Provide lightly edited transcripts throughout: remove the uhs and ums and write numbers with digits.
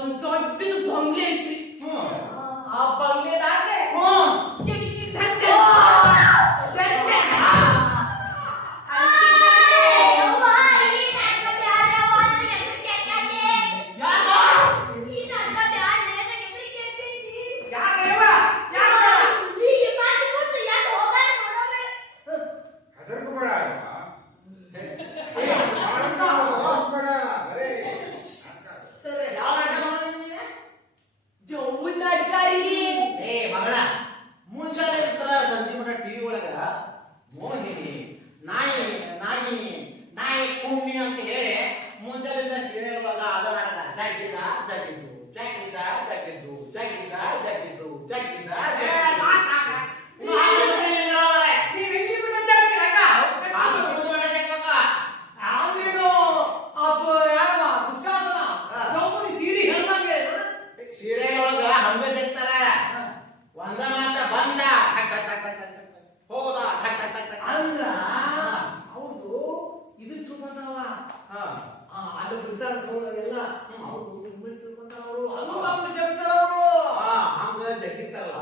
ಒಂದ್ ದೊಡ್ಡ ಬಂಗ್ಲೆ ಐತ್ರಿ. ಆ ಬಂಗ್ಲೆದಾಗೆ ಕಿಟಕಿ ದಂಡೆ. ಮೋಹಿನಿ ನಾಯಿ ನಾಗಿನಿ ನಾಯಿ ಕುಮ್ಮಿ ಅಂತ ಹೇಳಿ ಮುಂಜಾನೆಯಿಂದ ಸೀರಿಯಲ್ ಒಳಗ ಅದ ನಾಟಕ ಜಾಗಿದ್ದ ಜಾಗಿದ್ದು ಜಾಗಿದ್ದ ಜಾಗಿದ್ದು ಜಾಗಿದ್ದ ಜಾಗಿದ್ದು ಜಾಗಿದ್ದ ಸೀರಿಯಲ್ ಒಳಗ ಹಂಗ ಜಗ್ತಾರ ಒಂದ ಮಾತ ಬಂದ ಹೋದ ಅಂದ್ರ ಹೌದು ಇದನ್ನ ತಿಳ್ಕೊಂತಾವ. ಅಲ್ಲಿ ಬಿಡ್ತಾರ ಎಲ್ಲ ಅವ್ರು ತಿಳ್ಕೊಂತಾರ. ಅವರು ಅದು ತಮ್ಮ ಜಗ್ತಾರ ಅವರು ಹಂಗ ಜಗ್ಗಿತ್ತಾರಲ್ಲ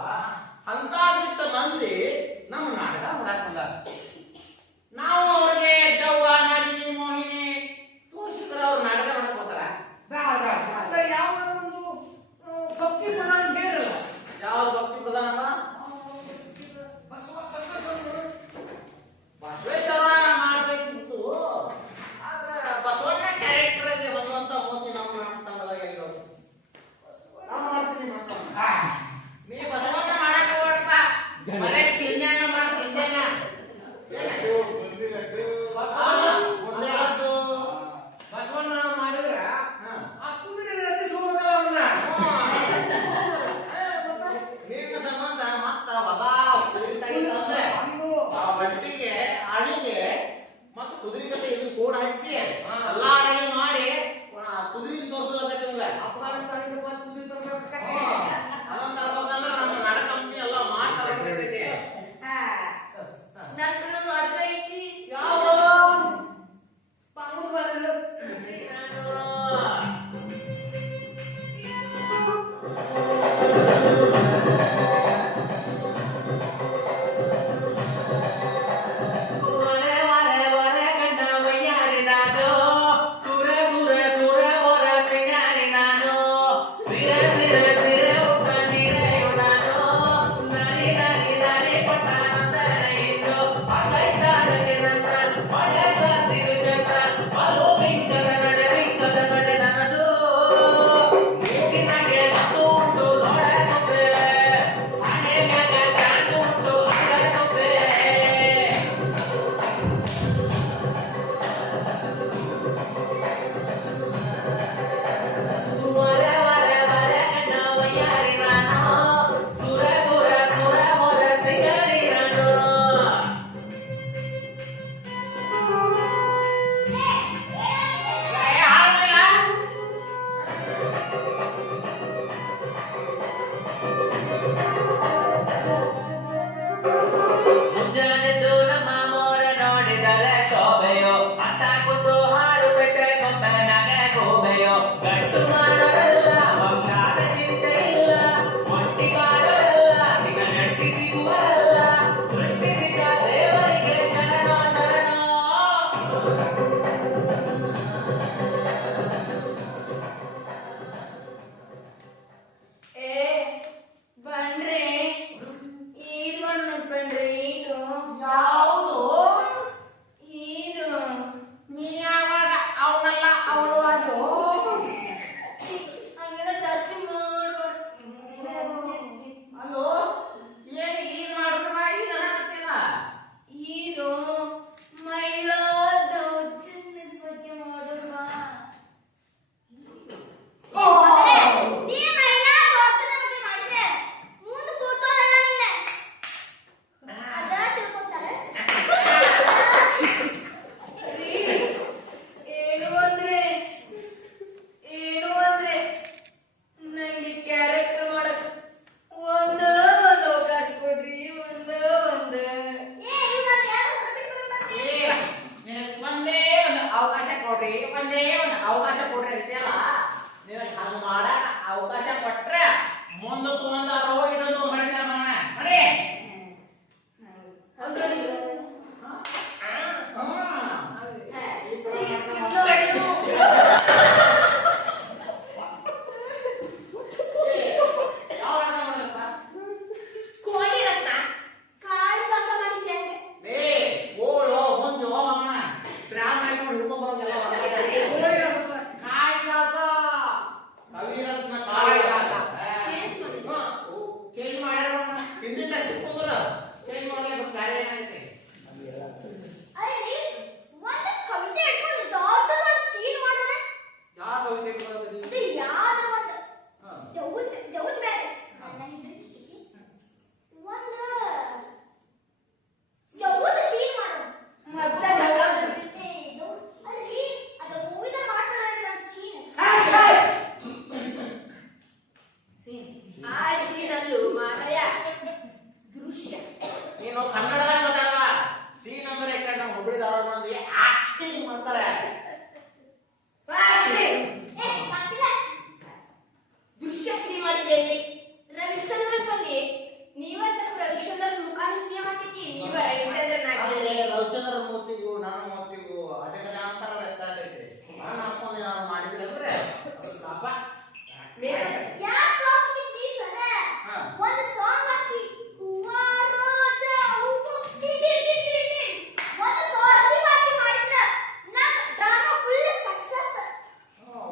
ಅವಕಾಶ ಕೊಟ್ರೆ ಮುಂದೆ ತಗೊಂಡಾರೋ ಇದೊಂದು ಮಾಡಿದಾರ ಮಾಡ ಮಾಡಿ ಅಂದ್ರೆ ನೀನು ಕನ್ನಡದಾಗ ಮಾತಾಡವ ಸೀನ್ ಅಂದ್ರೆ ಈ ಕಡೆ ನಮ್ಮ ಹುಬ್ಬಳ್ಳಿ ಧಾರವಾಡ ಮಂದಿ ಆಕ್ಟಿಂಗ್ ಮಾಡ್ತಾರೆ ದೃಶ್ಯ ಕ್ರಿಯೆ ಮಾಡಿದ್ದೇನೆ ರವಿಚಂದ್ರನ್ ಬಲ್ಲಿ ನೀವ ಸ್ವಲ್ಪ ರವಿಚಂದ್ರನ್ ಮುಖಾನು ಸಿಎಂ ಹಾಕಿತಿ ನೀವ ರವಿಚಂದ್ರನ್ ಆಮೇಲೆ ರವಿಚಂದ್ರ ಮೂರ್ತಿಗೂ ನನ್ನ ಮೂರ್ತಿಗೂ ಅದೇ ಅಂತರ ವ್ಯತ್ಯಾಸ ಐತೆ ನಾನು ಹಾಕೊಂಡು ಯಾರು ಮಾಡಿದ್ರೆ ಅಂದ್ರೆ ಪಾಪ ಒಂದು ಸಾಂಗ್ ಹಾಕಿ ಹೂವಾ ರೋಜಾ ಹೂವು ಒಂದು ಕಾಸ್ಟ್ಲಿ ಪಾರ್ಟಿ ಮಾಡಿದ್ರ ನಮ್ಮ ಡ್ರಾಮಾ ಫುಲ್ ಸಕ್ಸಸ್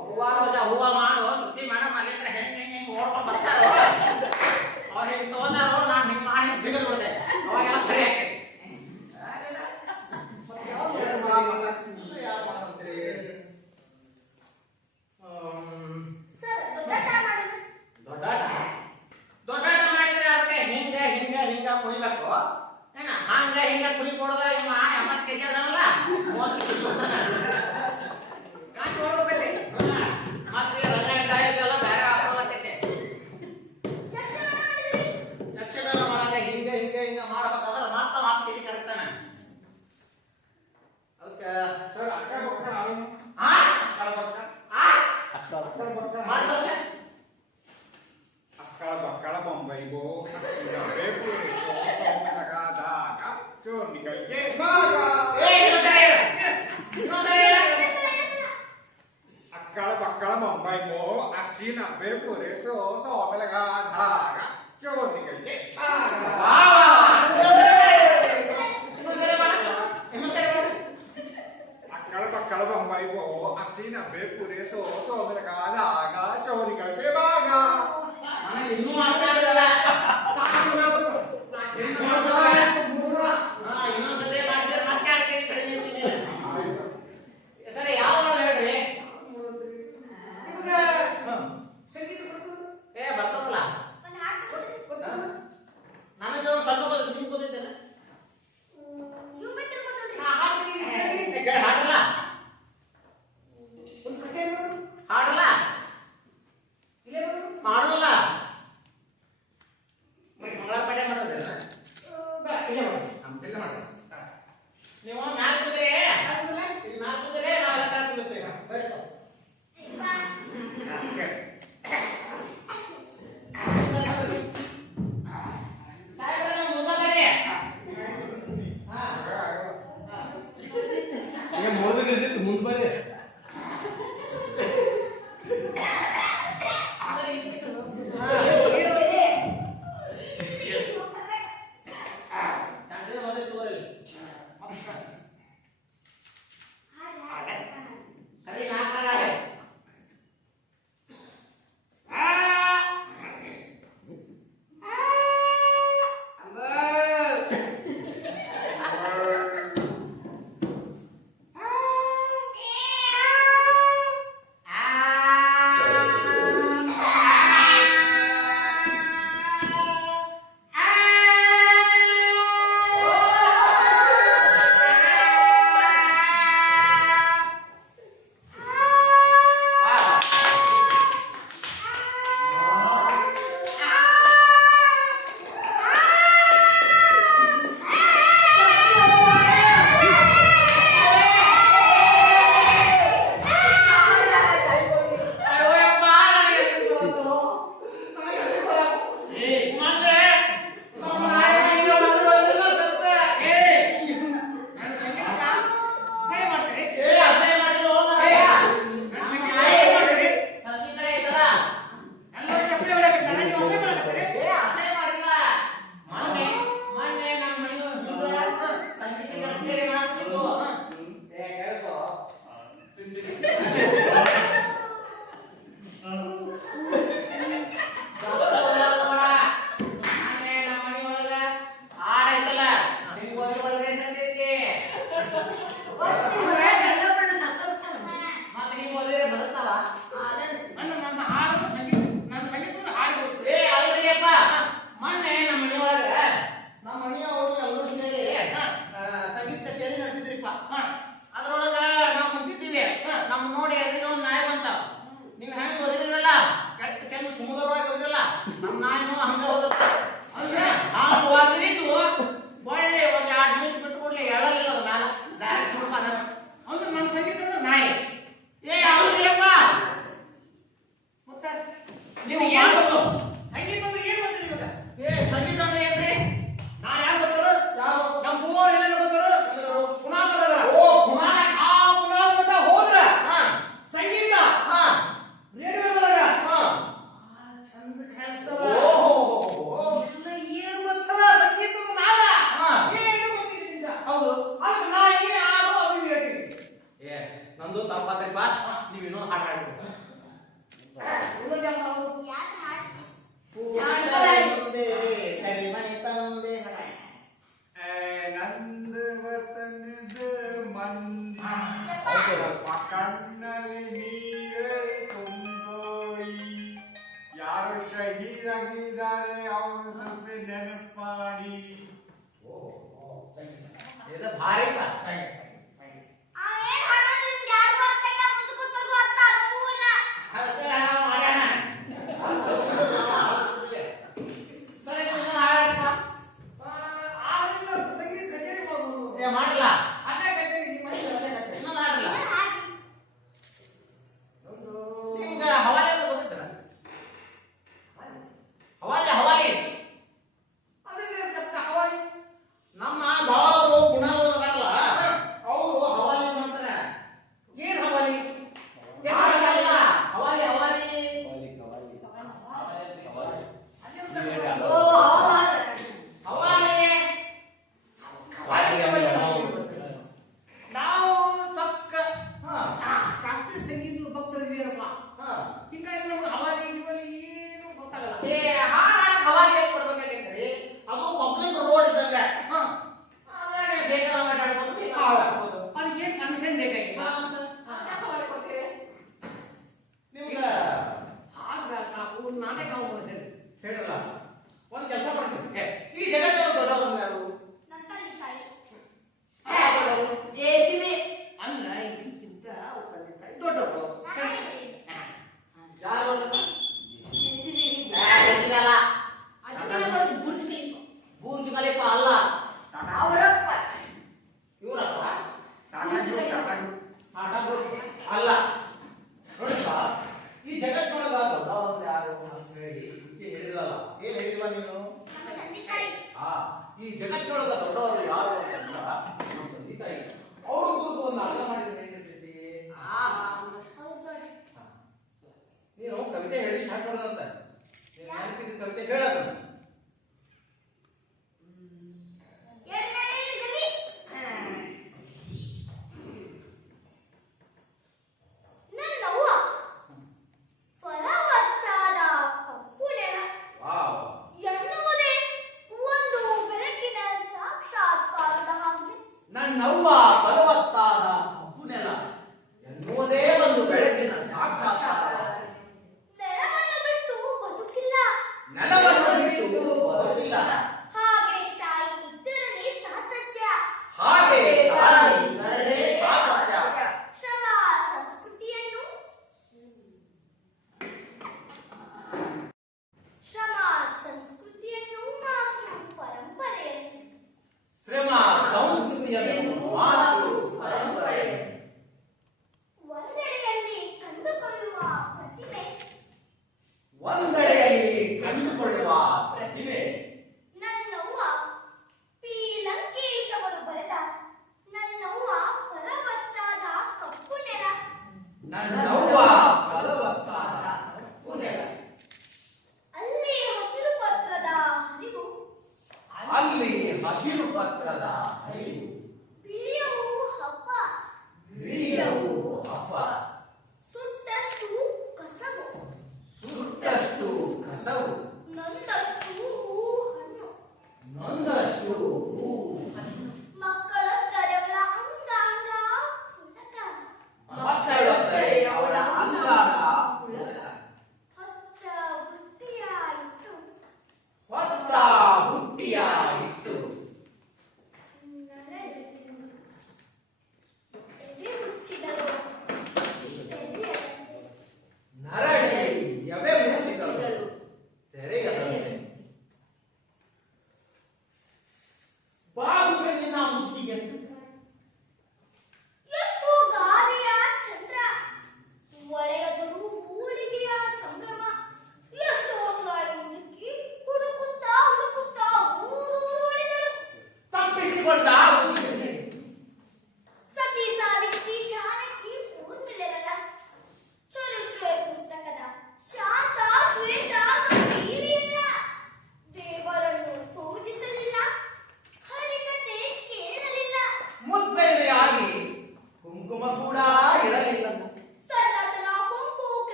ಹೂವ ರೋಜಾ ಹೂವ ಮಾಡು ಸುದ್ದಿ ಮಾಡೋ ಮಲ್ಲಿಂದ್ರ ಹೆಂಗೆ ಓಡ್ಕೊಂಡು ಬರ್ತಾರೋ ಅವ್ರು ಹಿಂಗೆ ತಗೊಂಡಾರೋ ನಾನು ಹಿಂಗೆ ಮಾಡಿ ಬಿಗದು ಬಿಡ್ದೆ ಅವಾಗೆಲ್ಲ ಸರಿ ಆಗ್ತೈತಿ ಸರ್ ದೊಡ್ಡ ಮಾಡಿದ್ರು ದೊಡ್ಡಾಟ ದೊಡ್ಡಾಟ ಮಾಡಿದ್ರೆ ಅದಕ್ಕೆ ಹಿಂಗ ಹಿಂಗ ಹಿಂಗ ಕುಣಿಬೇಕು ಏನ ಹಂಗ ಹಿಂಗ ಕುಣಿ ಕೊಡದ ಇವ 80 ಕೆಜಿ ಅದಲ್ಲ 30 ಕೆಜಿ ಕಾಟಿ ಹೊಡಬೇಕೈತಿ ಮತ್ತೆ ರಂಗ ಟೈರ್ಸ್ ಎಲ್ಲ ಬೇರೆ ಹಾಕೋಲತ್ತೈತೆ ಯಕ್ಷಗಾನ ಮಾಡಂಗ ಹಿಂಗ ಹಿಂಗ ಹಿಂಗ ಮಾಡ್ಬೇಕಾದ್ರೆ ಮತ್ತೆ 10 ಕೆಜಿ ಕರೆಕ್ತಾನ ಅದಕ್ಕೆ ಸರ್ ಅಕ್ಕ ಬಕ್ಕ ಆ ಅಕ್ಕ ಬಕ್ಕ ಮಾಡ್ತಾರೆ ಅಕ್ಕಳ ಬಕ್ಕಳ ಬೊಂಬೈಗೋ ಬೇಕು ಸೋಮನಗಾದಾಗ ಚೋರ್ನಿಗಳಿಗೆ ಅಕ್ಕಳ ಬಕ್ಕಳ ಬೊಂಬೈಗೋ ಅಷ್ಟಿನ ಬೇಕು ರೇಸೋ ಸೋಮನಗಾದಾಗ ಚೋರ್ನಿಗಳಿಗೆ ಅಕ್ಕಳ ಬಕ್ಕಳ ಬೊಂಬೈಗೋ ಅಷ್ಟಿನ ಬೇಕು ರೇಸೋ ಸೋಮನಗಾದಾಗ ಚೋರಿಗಳಿಗೆ ಭಾಗ ನನಗೆ ಇನ್ನೂ ಅರ್ಥ ಆಗಲ್ಲ ಇನ್ನೊಂದ್ಸತಿ ಮಾಡಿದ್ರೆ ಮತ್ತೆ ಆಡ್ತೀವಿ ಕಡಿಮೆ ಇರ್ತೀನಿ. ಸರಿ ಯಾವ ಹೇಳ್ರಿ ಸಂಗೀತ ಬರ್ತದೆ ಏ ಬರ್ತದಲ್ಲ ನಮ್ಮ ನಾಯಿನೂ ಹಂಗ ಹೋಗುತ್ತೆ ಅಂದ್ರೆ ನಾವು ಒದರಿದ್ದು ಒಳ್ಳೆ ಒಂದು 2 ನಿಮಿಷ ಬಿಟ್ಟು ಕೂಡಲೇ ಎಳಲಿಲ್ಲ ಅದು ಮ್ಯಾಲ ಡೈರೆಕ್ಟ್ ಸುಮ್ಮ ಅಂದ್ರೆ ನನ್ನ ಸಂಗೀತ ಅಂದ್ರೆ ನಾಯಿ ಏ ಅವ್ರಿಯಪ್ಪ ಮತ್ತೆ ನೀವು ಯಾವುದು ಸಂಗೀತ ಅಂದ್ರೆ ಏನು ಗೊತ್ತಿಲ್ಲ ನಿಮಗೆ ಏ ಸಂಗೀತ ಅಂದ್ರೆ ಏನ್ರಿ ನಾನು ಯಾರು ಗೊತ್ತಾರ ಯಾರು ನಮ್ಮ ಮೂವರು ಇಲ್ಲ ಗೊತ್ತಾರ ಪುನಾದ ಓ ಪುನಾದ ಆ ಪುನಾದ ಮಟ್ಟ ಹೋದ್ರ ಸಂಗೀತ ರೇಡಿಯೋದೊಳಗ ಚಂದ ಕಾಣಿಸ್ತದ ಎಲ್ಲ ಏನು ಗೊತ್ತಲ್ಲ ಸಂಗೀತದ ನಾದ ಏನು ಗೊತ್ತಿಲ್ಲ ಹೌದು ಅದು ನಾಯಿ ಹಾಡು ಅದು ಹೇಳ್ತೀನಿ ಏ ನಂದು ತಪ್ಪಾತ್ರಿಪ್ಪ ನೀವು ಇನ್ನೊಂದು ಹಾಡು ಹಾಡ್ಬೇಕು ನಂದು ವತನದ ಮಂದಿ ಕಣ್ಣಲ್ಲಿ ನೀರೇ ತುಂಬೋಯಿ ಯಾರು ಶಹೀದಾಗಿದ್ದಾರೆ ಅವನು ಸ್ವಲ್ಪ ನೆನಪು ಮಾಡಿ ಇದು ಭಾರಿ ಮಾಡಲ್ಲ ಅದೇ ಕಚೇರಿ ಇನ್ನೊಂದು ಹಾಡಲ್ಲ ನಿಮ್ಗೆ ಹವಾಲಿ ಅಂತ ಗೊತ್ತಿತ್ತಲ್ಲ ಹವಾಲಿ ಹವಾಲಿ ಹವಾಲಿ ನಮ್ಮ ಭಾವರು ಗುಣಗಳು ಅದಾರಲ್ಲ ಅವರು ಹವಾಲಿ ಮಾಡ್ತಾರೆ ಏನ್ ಹವಾಲಿ ಹವಾಲಿ ಹವಾಲಿ ನಾವು ತಕ್ಕ ಶಾಸ್ತ್ರೀಯ ಸಂಗೀತ ಭಕ್ತರಿದ್ದೀರಪ್ಪ ಹಿಂಗಾಗಿ ನಮ್ಗೆ ಹವಾಲಿ ಏನು ಗೊತ್ತಾಗಲ್ಲ ಏ ಹವಾಲಿ ಕೊಡ್ಬೇಕಾಗೈತ್ರಿ ಅದು ಪಬ್ಲಿಕ್ ರೋಡ್ ಇದ್ದಂಗ ಬೇಕಾದ ಮಾತಾಡ್ಬೋದು ಅದಕ್ಕೆ ಏನು ಕಮಿಷನ್ ಬೇಕಾಗಿಲ್ಲ ನಿಮ್ಗೆ ಹಾಡು ಸಾಕು ನಾಟಕ ಹೇಳಲ್ಲ ಒಂದು ಕೆಲಸ ಮಾಡ್ತೀವಿ ಈ ಜಗತ್ತಲ್ಲಿ ದೊಡ್ಡವರು ಯಾರು ಜೆಸಿಬಿ ಅಲ್ಲ ಇದಕ್ಕಿಂತ ತಂದೆ ತಾಯಿ ದೊಡ್ಡವರು ಯಾರು ಜೆಸಿಬಿ ಬೇಸಿಗಲ್ಲ ಅದಕ್ಕೆ ಬುರ್ಜಿ ಬೂಜು ಕಲಿಪ ಅಲ್ಲ ಅವರಪ್ಪ ಇವರಪ್ಪ ಅಲ್ಲ ನೋಡಪ್ಪ ಈ ಜಗತ್ತಿನೊಳಗ ದೊಡ್ಡವರು ಯಾರು ಅಂತ ಹೇಳಿ ಹೇಳಿರಲ್ಲ ಏನ್ ಹೇಳಿಲ್ವ ನೀನು ಈ ಜಗತ್ತಿನೊಳಗ ದೊಡ್ಡವರು ಯಾರು ಅಂತ ನಮ್ಮ ತಂದೆ ತಾಯಿ ಅವರು ಕುರಿತು ಒಂದು ಅರ್ಥ ಮಾಡಿದ್ರೆ ಏನಿರ್ತೈತಿ ನೀನು ಕವಿತೆ ಹೇಳಿ ಸ್ಟಾರ್ಟ್ ಮಾಡೋದಂತ ನೀನು ಯಾಕೆ ಕವಿತೆ ಹೇಳೋದು ನನ್ನವ್ವ ಫಲವತ್ತಾದ ಕಪ್ಪು ನೆಲ ಎನ್ನುವುದೇ ಒಂದು ಬೆಳಕಿನ ಸಾಕ್ಷಾತ್ಕಾರ ನೆಲವನ್ನು ಬಿಟ್ಟು ಬದುಕಿಲ್ಲ ಹಾಗೆ ತಾಯಿ ಇದ್ದರನೇ ಸಾತತ್ಯ ಶ್ರಮ ಸಂಸ್ಕೃತಿಯನ್ನು ಮಾತೃ ಪರಂಪರೆಯನ್ನು ಶ್ರಮ ಸಂಸ್ಕೃತಿಯನ್ನು ಮಾತೃ ಪರಂಪರೆ ಒಂದೆಡೆಯಲ್ಲಿ ಕಂಡುಕೊಳ್ಳುವ ಪ್ರತಿಭೆ ನನ್ನವ್ವ ಪಿ ಲಂಕೇಶ್ ಅವರು ಬರೆದ ನನ್ನವ್ವ ಫಲವತ್ತಾದ ಕಪ್ಪು ನೆಲ ನನ್ನವ್ವ ಫಲವತ್ತಾದ ಕಪ್ಪು ನೆಲ ಅಲ್ಲಿ ಹಸಿರು ಪತ್ರದ ಹರಿವು ಬಿಳಿಯವು ಹಬ್ಬ ಸುಟ್ಟಷ್ಟು ಕಸವು ನೊಂದಷ್ಟು ಹಣ್ಣು ಮಕ್ಕಳೊತ್ತರೆ ಅವಳ ಅಂಗಾಂಗ ಹೊತ್ತ ಬುಟ್ಟಿಯ ಇಟ್ಟು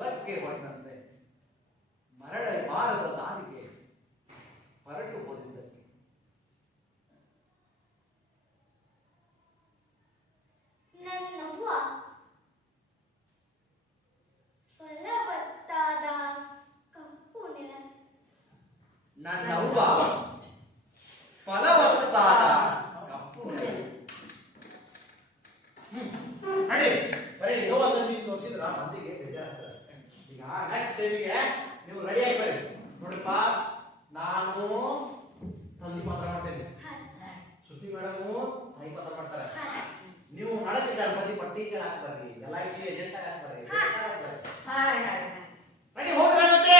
ಹೊಲಕ್ಕೆ ಬಂದಂತೆ ಮರಳಬಾರದ ದಾರಿಗೆ ಹೊರಟು ಹೋದಿದ್ದಕ್ಕೆ ನನ್ನವ್ವ ಫಲವತ್ತಾದ ಕಪ್ಪು ನೆಲ ನನ್ನವ್ವ ಫಲವತ್ತಾದ ಕಪ್ಪು ನೆಲ. ನಡಿ ಬರೀ ಯೋಗದ ಸೀಟ್ ತೋರಿಸಿದ್ರ ಮಂದಿಗೆ ಬೇಜಾರಾಗ್ತದೆ. ಈಗ ನೆಕ್ಸ್ಟ್ ಸೇವಿಗೆ ನೀವು ರೆಡಿ ಆಗಿ ಬರ್ರಿ. ನೋಡಪ್ಪ, ನಾನು ತಂದಿ ಪಾತ್ರ ಮಾಡ್ತೇನೆ, ಸುದ್ದಿ ಮೇಡಮು ತಾಯಿ ಪಾತ್ರ ಮಾಡ್ತಾರೆ. ನೀವು ನಳಕ್ಕೆ ಗಣಪತಿ ಪಟ್ಟಿ ಕೇಳಾಕ್ ಬರ್ರಿ, LIC ಏಜೆಂಟ್ ಆಗಕ್ ಬರ್ರಿ. ರೆಡಿ ಹೋಗ್ರಿ ಮತ್ತೆ.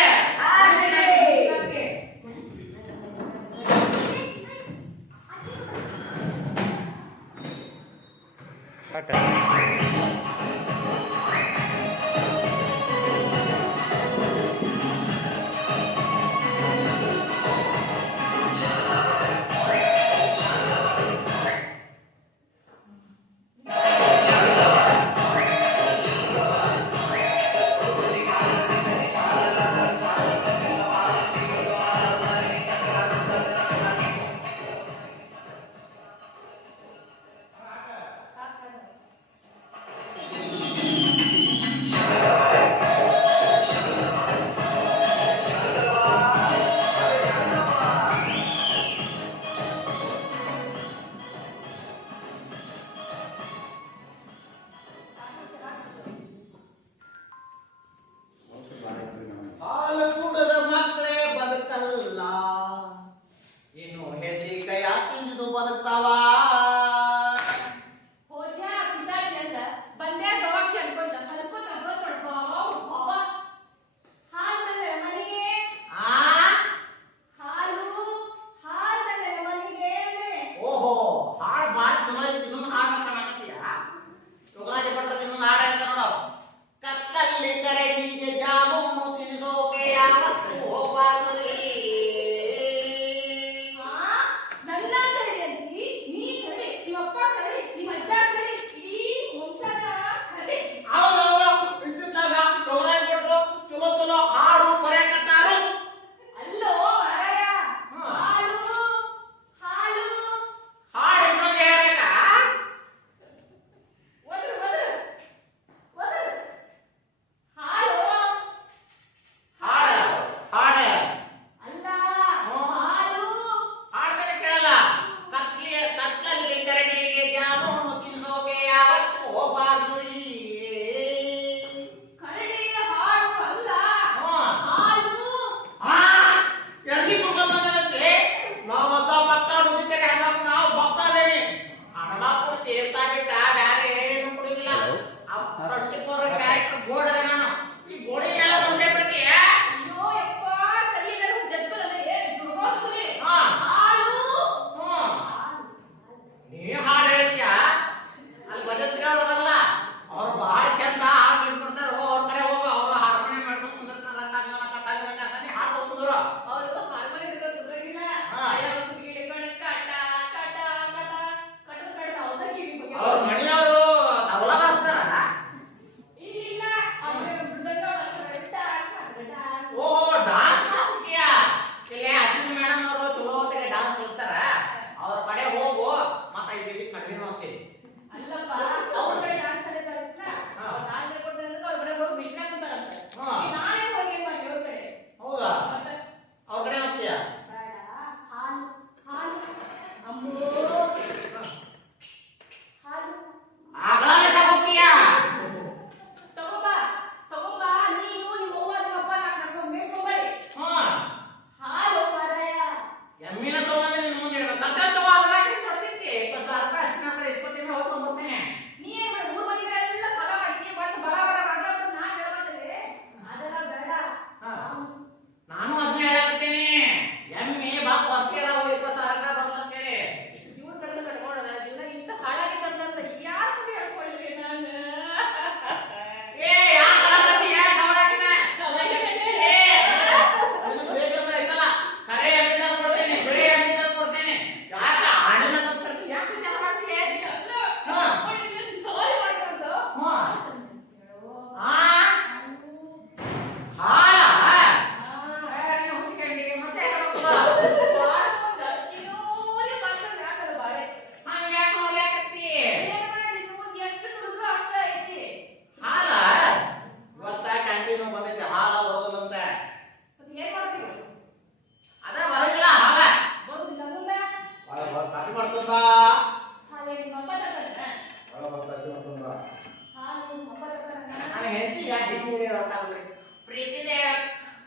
ಜೋಡಿ ಇರತ್ತಾಗ್ರಿ ಪ್ರೀತಿನೇ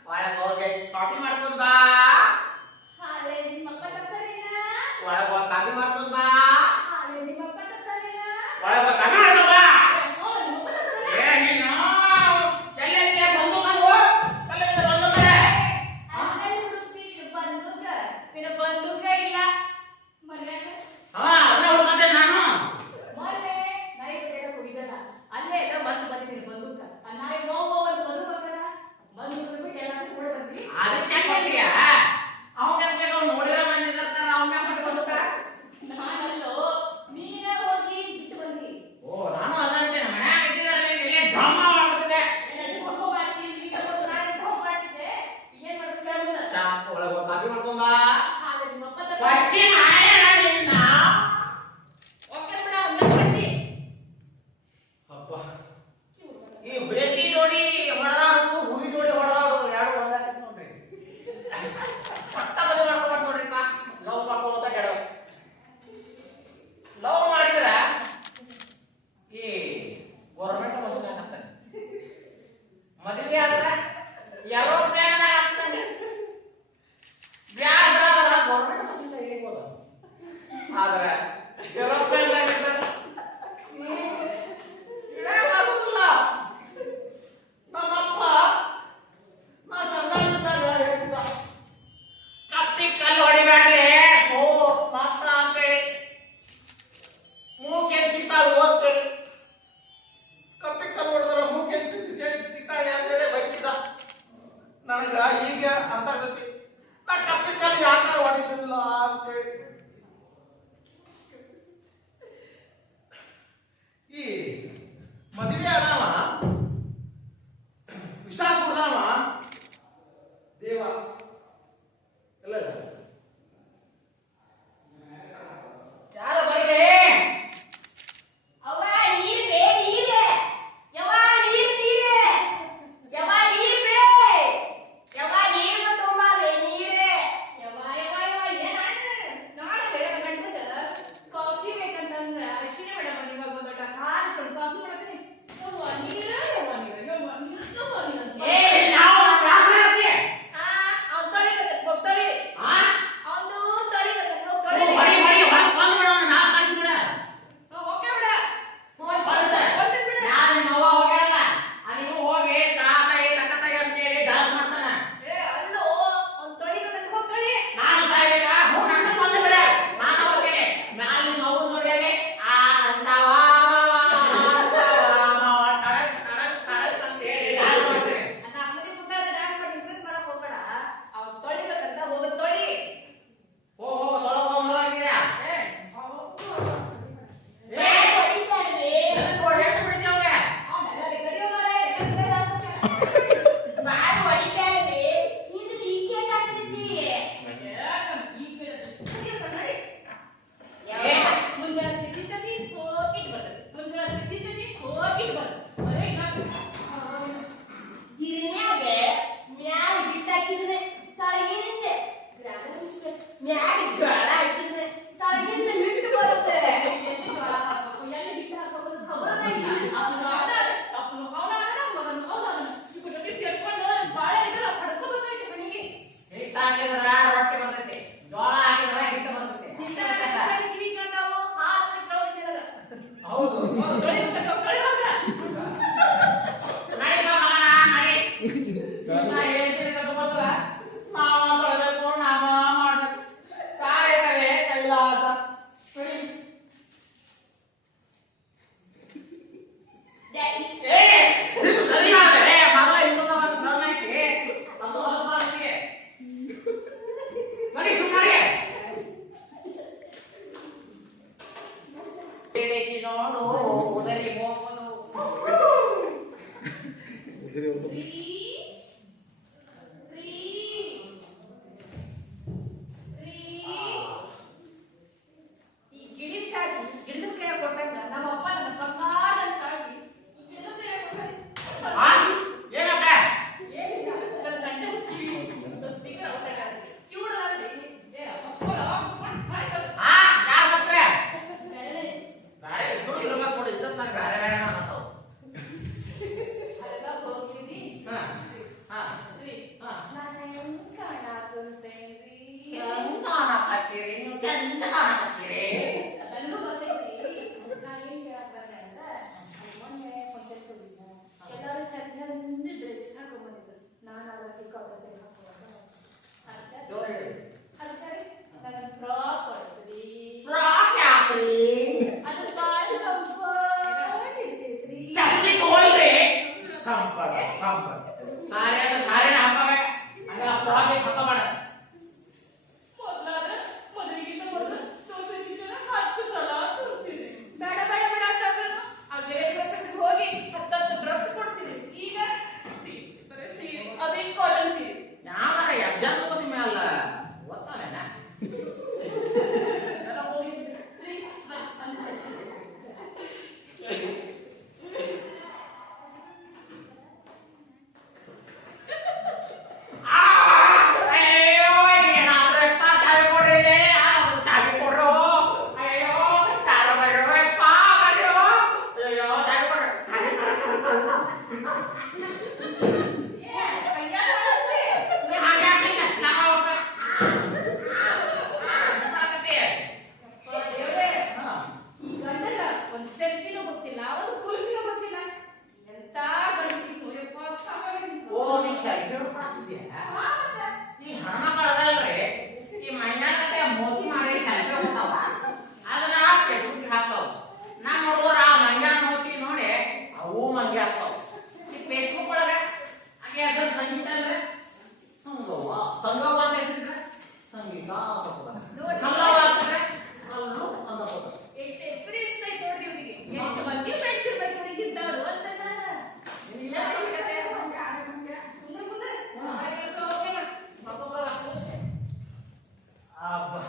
ಒಳಗೆ ಹೋಗಿ ಕಾಫಿ ಮಾಡ್ಕೊಂಡ್ ಬಾ ಹಾಲೆ ನಿಮ್ಮಪ್ಪ ತರ್ತಾರೇನ? ಒಳಗೆ ಹೋಗಿ ಕಾಫಿ ಮಾಡ್ಕೊಂಡ್ ಬಾ ಹಾಲೆ ನಿಮ್ಮಪ್ಪ ತರ್ತಾರೇನ? ಒಳಗೆ ಹೋಗಿ ಕಾಫಿ ಮಾಡ್ಕೊಂಡ್ ಬಾ ಅಯ್ಯೋ, ನಿಮ್ಮಪ್ಪ ತರ್ತಾರೇನ? ಏ ನೀನು ಎಲ್ಲೆಲ್ಲಿ ಬಂದು ಬಂದು ಎಲ್ಲೆಲ್ಲಿ ಬಂದು ಕರೆ ಅದ್ರಲ್ಲಿ ಹುಡುಕ್ತೀನಿ ಬಂದೂಕ. ನಿನ್ನ ಬಂದೂಕ ಇಲ್ಲ. ಮನ್ಯಾಗ ಹಾ ಅದನ್ನ ಹುಡ್ಕೊಂಡೆ ನಾನು ಮೊನ್ನೆ ನಾಯಿ ಬೇಡ ಹೋಗಿದ್ದಲ್ಲ. ಅಲ್ಲೇ ಎಲ್ಲ ಬಂದಿದ್ದೀನಿ ಬಂದೂಕ. ಆ ನಾಯಿ ನೋವು ಒಂದು ಬರ್ಬೇಕಲ್ಲ. ಬಂದೂಕ ಬಿಟ್ಟು ಎಲ್ಲಾದ್ರೂ ಕೂಡ ಬಂದ್ವಿ. ಅದಕ್ಕೆ ಕೊಟ್ಟಿಯಾ ಅವನಿಗೆ ಅವ್ನು ನೋಡಿರೋ ಬಂದಿರ್ತಾರ ಅವನ ಕೊಟ್ಕೊಂಡುಕ ನಾನಲ್ಲೋ ನೀನೇ ಹೋಗಿ ಬಿಟ್ಟು ಬಂದಿ. ಓ ನಾನು ಅದಂತೆ ಮನ್ಯಾಗ ಇದ್ದಿದ್ರೆ ಇಲ್ಲಿ ಡ್ರಾಮಾ ಮಾಡ್ತಿದ್ದೆ ಏನಾದ್ರು ಹೋಗೋ ಮಾಡ್ತೀನಿ, ಈಗ ಬಂದು ನಾಳೆ ಹೋಗೋ ಮಾಡ್ತಿದ್ದೆ. ಏನ್ ಮಾಡ್ಬೇಕು ಹೇಳು? ಚಾ ಒಳಗೆ ಹೋಗಿ ಕಾಫಿ ಮಾಡ್ಕೊಂಡ್ ಬಾ ಹಾಲೆ ನಿಮ್ಮಪ್ಪ ಪಟ್ಟಿ ತರ್ತಾರೇನ? ಮಾಡ್ಯಾರ ನಿನ್ನ ಓಕೆ ಬಿಡ, ಒಂದ ಪಟ್ಟಿ. ಅಪ್ಪ ಈ ಬೇಟಿ ಜೋಡಿ ಹೊಡೆದಾಡು ಹುಡುಗಿ ಜೋಡಿ ಹೊಡೆದಾಡು ಎರಡು ಒಂದಾಗ್ತದೆ ನೋಡ್ರಿ ಪಟ್ಟ ಮದುವೆ ಮಾಡ್ಕೊಂಡು ನೋಡ್ರಿಪ್ಪ ಲವ್ ಮಾಡ್ಕೊಂಡು ಕೆಡ ಲವ್ ಮಾಡಿದ್ರ ಈ ಗೌರ್ಮೆಂಟ್ ಬಸ್ ಹಾಕ್ತಾನೆ ಮದುವೆ ಆದ್ರ ಏರೋಪ್ಲೇನ್ದಾಗ ಹಾಕ್ತಾನೆ ಬ್ಯಾಸರ ಆದ್ರ ಗೌರ್ಮೆಂಟ್ ಬಸ್ಸಿಂದ ಇಳಿಬೋದು ಆದ್ರೆ ಏರೋಪ್ಲೇನ್ದಾಗ ಇರ್ತಾನೆ ಇಡಕ್ಕಾಗೋದಿಲ್ಲ. ನಮ್ಮಪ್ಪ ನಾ ಸಣ್ಣವನಿದ್ದಾಗ ಹೇಳ್ತಿದ್ದ ಕಪ್ಪಿ ಕಲ್ಲು ಹೊಡಿಬೇಡ್ರಿ ಸೋ ಮಾತ್ರ ಅಂತೇಳಿ ಮೂಕೆನ್ ಸಿಗ್ತಾಳು ಅಂತೇಳಿ ಕಪ್ಪಿ ಕಲ್ಲು ಹೊಡೆದ್ರೆ ಮೂಕೆನ್ ಸಿಗ್ತಾಳೆ ಅಂತೇಳಿ ಬೈತಿದ್ದ ನನಗ ಈಗ ಅರ್ಥ ಆಗತಿ ನಾ ಕಪ್ಪಿ ಕಲ್ಲು ಯಾಕಾರ ಹೊಡಿತಿಲ್ಲ ಅಂತೇಳಿ ಈ ಮದುವೆ ಆದವ ವಿಷ ಕುಡ್ದವ ದೇವ ಎಲ್ಲ ಯಾರ ಬರಲಿ ಅವ್ವ ನೀರ್ ಬೇ ನೀರ್. ಯವ್ವ ನೀರ್ ನೀರ್. ಯವ್ವ ನೀರ್ ಬೇ. ಯವ್ವ ನೀರ್ ತಗೊಂಬಾ ಬೇ ನೀರ್. ಯವ್ವ ಯವ್ವ ಯವ್ವ ಏನ್ ಆಯ್ತು? ನಾಳೆ ಬೇಡ ಗಂಟದ ಕಾಫಿ ಬೇಕಂತಂದ್ರ ಅಶ್ವಿನಿ ಮೇಡಮ್ ಇವಾಗ ಬಂದಟ ಕಾಲ್ ಸ್ವಲ್ಪ ಕಾಫಿ ಮಾಡ್ತೀನಿ. ಯವ್ವ ನೀರ್ ಯವ್ವ ನೀರ್ ಯವ್ವ ನೀರ್ ತಗೋ ನೀರ್. ಏ ನಾವು ರಾಮರಾಜೆ ಆ ಅವ್ನ್ ತೊಳಿಬೇಕು ಹೋಗ್ತಾಳಿ. ಆ ಅವ್ನು ತೊಳಿಬೇಕು ಓ ಹೋಗ್ತಾಳಿ. ಬಡಿ ಬಡಿ ಬಂದು ಬಿಡೋಣ ನಾ ಕಳಿಸಿ ಬಿಡ ಓಕೆ ಬಿಡ. ಹೋಗಿ ಕಳಿಸ ಹೋಗ್ತೀನಿ ಬಿಡ. ನಾನು ನಿಮ್ಮ ಅವ್ವ ಹೋಗಲ್ಲ ಅದು ಹೋಗಿ ತಾತಾಯಿ ತಕ್ಕತಾಯಿ ಅಂತೇಳಿ ಡಾನ್ಸ್ ಮಾಡ್ತಾನ ಏ ಅಲ್ಲೋ ಅವ್ನ್ ತೊಳಿಬೇಕು ಹೋಗ್ತಾಳಿ. ನಾನು ಸಾಯ್ಬೇಕಾ ಹ್ಞೂ ನನ್ನ ಬಂದು ಬಿಡ ನಾನು ಹೋಗ್ತೇನೆ ಮ್ಯಾಲಿನ ಅವ್ರು ನೋಡಿಯಾಗೆ ಆ ಅಂದವ ಟಡಕ್ ಟಡಕ್ ಟಡಕ್ ಅಂತೇಳಿ ಡಾನ್ಸ್ ಮಾಡ್ತೇನೆ ಅಣ್ಣ ಅಮ್ಮನಿ ಸುತ್ತಾದ ಡ್ಯಾನ್ಸ್ ಮಾಡಿ ಇಂಪ್ರೆಸ್ ಮಾಡಕ್ ಹೋಗ್ಬೇಡ. ಅವ್ನ್ ತೊಳಿಬೇಕಂತ ಹೋಗ ತೊಳಿ. ಓ ಹೋ ತೊಳಗೋಗಿದ್ಯಾ ಏ ಏ ಹೊಡಿತಾನೆ ಹೊಡೆದು ಬಿಡ್ತೇವೆ ಅವನೆಲ್ಲ ಕಡಿಯೋ ಮಾರೆ ಎಲ್ಲ ಬಾಯಿ ಹೊಡಿತಾನೆ ಇದು ಲೀಕೇಜ್ ಆಗ್ತಿದ್ದಿ. ಮುಂಜಾನೆ ತಿಂತದಿ ಹೋಗಿಟ್ ಬರ್ತದೆ. ಮುಂಜಾನೆ ತಿಂತದಿ ಹೋಗಿಟ್ ಬರ್ತದೆ. ಬರೀ ಗಿರಿನ್ಯಾಗೆ ಮ್ಯಾಲ ಬಿಟ್ಟಾಕಿದ್ರೆ ತಳಗಿನಿಂದ ಗ್ರಾಮರ್ ಮಿಸ್ಟೇಕ್ ಮ್ಯಾಗ ಜ್ವಾಳ ಹಾಕಿದ್ರೆ ತಳಗಿಂದ ಬಿಟ್ಟು ಬರುತ್ತೆ. ಎಲ್ಲಿ ಜ್ವಾಳ ಹಾಕಬೇಕು ಎಲ್ಲಿ ಬಿಟ್ಟು ಹಾಕಬೇಕು ಖಬರನೇ ಇಲ್ಲ. ಅವನು ಇವತ್ತು ಸೇರ್ಕೊಂಡು ಬಾಳೆ ಇದ್ರೆ ಪಡ್ಕೋಬೇಕಾಯ್ತು ಮನೆಗೆ. ಹಿಟ್ಟು ಹಾಕಿದ್ರ ರೊಟ್ಟಿ ಬರ್ತೈತಿ ಜೋಳ ಹಾಕಿದ್ರ ಹಿಟ್ಟು ಬರ್ತೈತಿ ಇಂಥ ಕಷ್ಟ ಕಿವಿ ಕಂಡಾವು ಹಾಲು ಕಟ್ಟೋದಿಲ್ಲ. ಹೌದು ತೊಳಿ ಹೋಗ. ನಡಿ ಬಾ ಮಗನ ನಡಿ ನಾ ಹೇಳ್ತೀನಿ ಕಟ್ಕೊಂಡ್ರ ನಾವ ತೊಳಬೇಕು ನಾವ ಮಾಡ್ಬೇಕು ಕಾಯಕವೇ ಕೈಲಾಸ ನಡಿ. ಡ್ಯಾಡಿ ಏ ಇದು ಸರಿ ಮಾಡಿದೆ ಮಗ ಇನ್ನೊಂದು ಒಂದು ಟರ್ನ್ ಹಾಕಿ ಅದು ಹೊಸ ಮಾಡ್ತೀವಿ ನಡಿ ಸುಮ್ಮನೆ ಹೇಳಿಸಿ ನೋಡು ಉದರಿ ಹೋಗೋದು ಈ ಗಿಡದ ಸಾಗಿ ಗಿಡದ ಕೈ ಕೊಟ್ಟಾಗ ನಮ್ಮ ಅಪ್ಪ ನಮ್ಮ ಬಂಗಾರ ಸಾಗಿ ಈ ಗಿಡದ ಕೈ ಕೊಟ್ಟಾಗ ಆ ಏನಕ್ಕ ಏನಿಲ್ಲ ನನ್ನ ಗಂಡ ಕಿವಿ ಸ್ಪೀಕರ್ ಔಟ್ ಆಗ ಕಿವುಡ ಏ ಅಪ್ಪ ಮಾಡಿ ಆ ಯಾರ ಹತ್ರ ಬೇರೆ ಇದ್ರು ಇರ್ಬೇಕು ನೋಡಿ ಇದ್ದತ್ ನಂಗೆ ಬೇರೆ ಬೇರೆ ಮಾತಾಡ್ತಾವ ಅದೆಲ್ಲ ಹೋಗಿದ್ದಿ ಅದಕ್ಕೆ ಕಾಟನ್ ಸರಿ ಹಾಕುವಾಗ ಜೋರ್ ಹೇಳಿ. ಅದಕ್ಕೆ ನನ್ನ ಫ್ರಾಕ್ ಕೊಡ್ತೀರಿ ಫ್ರಾಕ್ ಯಾಕ್ರಿ? ಅದು ಭಾಳ ಕಂಫರ್ಟ್ ಇರ್ತೈತ್ರಿ ಚಪ್ಪಲಿ ತಗೊಳ್ರಿ. ಸಂಪಡ ಸಂಪಡ ಸಾರಿ ಅದು ಸಾರಿನ ಹಾಕವೆ ಹಂಗ ಫ್ರಾಕ್ ಹಾಕಬೇಡ. ಮೊದಲಾದ್ರೆ ಮದುವೆಗಿಂತ ಮೊದಲು ತೋರಿಸಿದ 10 ಸಲ ತೋರಿಸಿದೆ ಬೇಡ ಬೇಡ ಬೇಡ ಅಂತಂದ್ರೆ ಅದೇ ಪ್ರೊಫೆಸರ್ ಹೋಗಿ 10 ಡ್ರೆಸ್ ಕೊಡ್ಸಿದೆ ಈಗ ಬರೀ ಸೀರೆ ಅದೇ ಕಾಟನ್ ಸೀರೆ ಯಾವಾರ ಎಕ್ಸಾಮ್ ಹೋಗಿ ಮ್ಯಾಲ ಓದ್ತಾನೇನ? ಎಲ್ಲ ಹೋಗಿದ್ರಿ ಅನ್ಸುತ್ತೆ ಅಯ್ಯೋ ಏನಾದ್ರಪ್ಪ ಚಾವಿ ಕೊಡ್ರಿ. ಚಾವಿ ಕೊಡ್ರು. ಅಯ್ಯೋ ತಾರ ಬರ್ರಪ್ಪ ಬರ್ರು. ಅಯ್ಯೋ ಚಾವಿ ಕೊಡ್ರಿ. ನೀ ಹಾಗೆ ಹಾಕಿಲ್ಲ. ನಾವು ಮಾಡಕತ್ತಿ. ಹಾ. ಈ ಗಂಡಗ ಒಂದು ಸೆಲ್ಫಿನೂ ಗೊತ್ತಿಲ್ಲ ಒಂದು ಕುಲ್ಫಿನೂ ಗೊತ್ತಿಲ್ಲ ಎಂತ ಗಂಡಸಿಗೂ ಯಪ್ಪ ಓ ನೀ ಸೆಲ್ಫಿ ಮಾಡ್ತಿದ್ಯಾ? ಈ ಹೆಣ್ಮಕ್ಳದಲ್ರಿ ಈ ಮೈನಾಕತೆ ಮೋತಿ ಮಾಡಿ ಸೆಲ್ಫಿ ಹೋಗ್ತಾವ ಅದನ್ನ ಫೇಸ್ಬುಕ್ ಹಾಕ್ತಾವ. ನಮ್ಮ ಹುಡುಗರ ಆ ಮಂಗ್ಯ ಮೋತಿ ನೋಡಿ ಅವು ಮಂಗ್ಯ ಹಾಕ್ತಾವ. ಈ ಫೇಸ್ಬುಕ್ ಒಳಗ ಹಾಗೆ ಅದ್ರ ಸಂಗೀತ ಅಂದ್ರೆ ಸಂಗವ್ವ ಸಂಗವ್ವ ಅಂತ ಹೆಸರಿದ್ರೆ ಸಂಗೀತ ಕಲ್ಲವ್ವ ಅಂತಂದ್ರೆ ಕಲ್ಲು ಅನ್ನೋದು. ಎಷ್ಟು ಎಕ್ಸ್ಪೀರಿಯನ್ಸ್ ಐತೆ ನೋಡ್ರಿ ಇವ್ರಿಗೆ ಎಷ್ಟು ಮಂದಿ ಫ್ರೆಂಡ್ಸ್ ಇರ್ಬೇಕು ಇವ್ರಿಗೆ ಇದ್ದಾರು ಅಂತ ಇಲ್ಲ ಕತೆ ಮಂಗ್ಯ ಅದೇ ಮಂಗ್ಯ. ಮುಂದೆ ಮುಂದೆ ಓಕೆ ಮಾಡಿ ಮತ್ತೊಬ್ಬರ ಹಾಕ್ತಾರೆ. ಅಬ್ಬಾ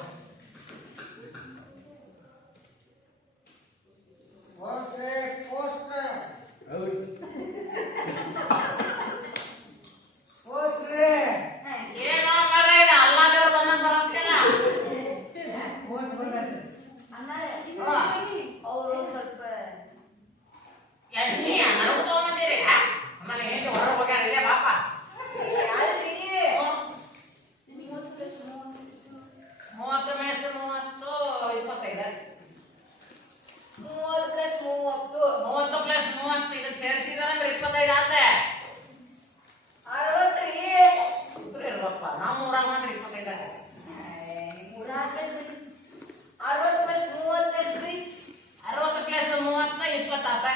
ಏನೋ ಮಾರ್ರೆ ಇದು ಅಲ್ಲಾದೇವ್ರ ಬಂದಂಗ್ ಬರಂಗಿಲ್ಲ. ಅವರು ಸ್ವಲ್ಪ ಎಣ್ಣೆ ನನಗೂ ತಗೊಂಬಂದಿರಿ ಆಮೇಲೆ ಹೆಂಗೆ ಹೊರಗೆ ಹೋಗ್ಯಾರ ಇಲ್ಲೇ ಬಾಪ. ನಿಮಗೆ ಒಂದು 30 ಮೇಸು 30 25 30 30 ಪ್ಲಸ್ 30 ಇದು ಸೇರಿಸಿದಾರಂದ್ರೆ 25 ಆತೆ. 60 ಇಬ್ರು ಇರ್ಬೇಕಪ್ಪ ನಮ್ಮ ಊರಾಗ ಮಾತ್ರ 25 ಆತೆ. 60 ಪ್ಲಸ್ 30 ಎಷ್ಟು 60 ಪ್ಲಸ್ 30 20 ಆತ.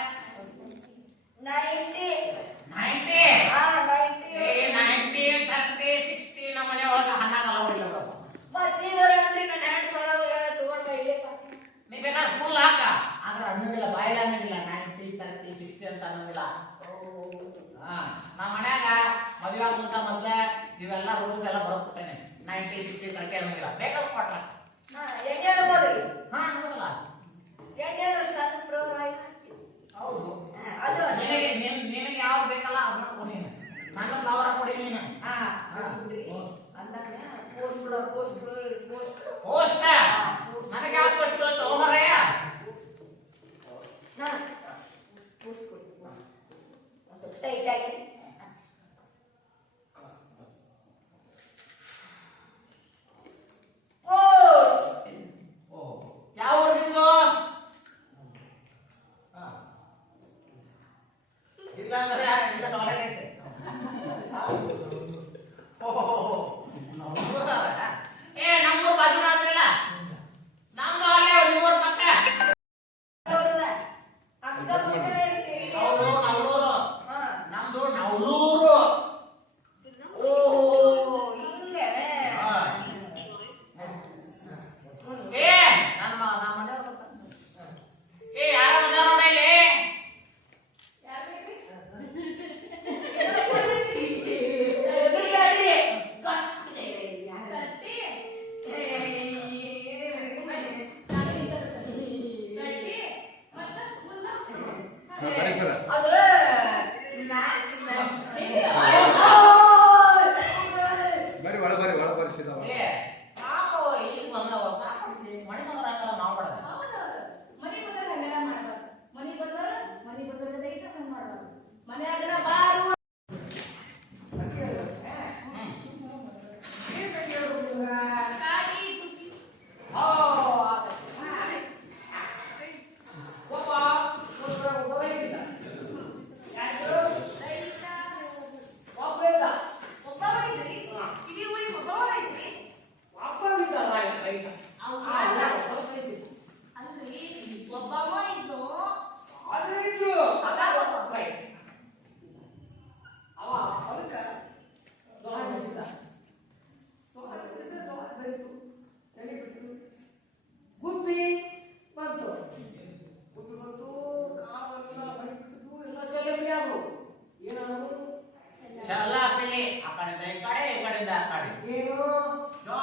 90 90 ಏ 90 30 60 ನಮ್ಮ ಮನೆ ಒಳಗೆ ಹಣ್ಣಾಗಲ್ಲ ಹೊಡಿಲ್ಲ ನೀ ಬೇಕಾದ್ರೆ ಫುಲ್ ಹಾಕ ಆದ್ರೆ ಅನ್ನಂಗಿಲ್ಲ ಬಾಯಿಲ್ಲ ಅನ್ನಂಗಿಲ್ಲ 90 30 60 ಅಂತ ಅನ್ನಂಗಿಲ್ಲ. ಹಾ ನಮ್ಮ ಮನ್ಯಾಗ ಮದುವೆ ಮುಂತ ಮೊದ್ಲ ಇವೆಲ್ಲ ರೂಲ್ಸ್ ಎಲ್ಲ ಬರೋದ್ಬಿಟ್ಟೇನೆ 90 60 30 ಅನ್ನಂಗಿಲ್ಲ ಬೇಕಾದ್ರೆ ಕೊಟ್ರ ಹಾ ಅನ್ನೋದಲ್ಲ. ಹೌದು ನಿನಗೆ ಯಾವ್ದು ಬೇಕಲ್ಲ ಅದನ್ನ ಕೊಡಿ ನೀನು. ಸಣ್ಣ ಫ್ಲವರ್ ಕೊಡಿ ನೀನು. ಪೋಸ್ಟ್ ನನಗೆ ಯಾವ ಪೋಸ್ಟ್ ತಗೊಂಬರಯ್ಯ. ಯಾವ ಊರು ನಿಮ್ದು? ಇಲ್ಲ ಅಂದ್ರೆ ಈಗ ಟಾಯ್ಲೆಟ್ ಐತೆ. ಏ ನಮ್ಮೂರು ಬಾಜು ಆದ್ರಿಲ್ಲ ನಮ್ದು ಅಲ್ಲೇ ನಿಮ್ಮೂರು ಪಕ್ಕ. ಹೌದು ನವಲೂರು ನಮ್ದು ನವಲೂರು. ಏ ನಮ್ಮ ಮನೆಯವ್ರು ಬರ್ತಾರೆ. ಏ ಯಾರ ಮನೆಯವ್ರು ನೋಡ ಇಲ್ಲಿ? ಬರ್ರಿ ಒಳ ಬರ್ರಿ ಒಳ ಬರ್ರಿ ಸೀದಾ ಏ ಪಾಪ ಈಗ ಬಂದವ ಮನೆ ಬಂದ್ರಾಕಲ್ಲ ನಾವು ಬಡದ. ಮನೆ ಬಂದಾಗ ಹಂಗೆಲ್ಲ ಮಾಡಬಾರ್ದು ಮನೆ ಬಂದಾಗ ಹಂಗೆ ಮಾಡಬಾರ್ದು ಮನೆ ಅದನ್ನ ಬಾರು ಕಾಲಿ ತುಟಿ ಒಬ್ಬ ಮಾಡಿ ಏನು ನೋ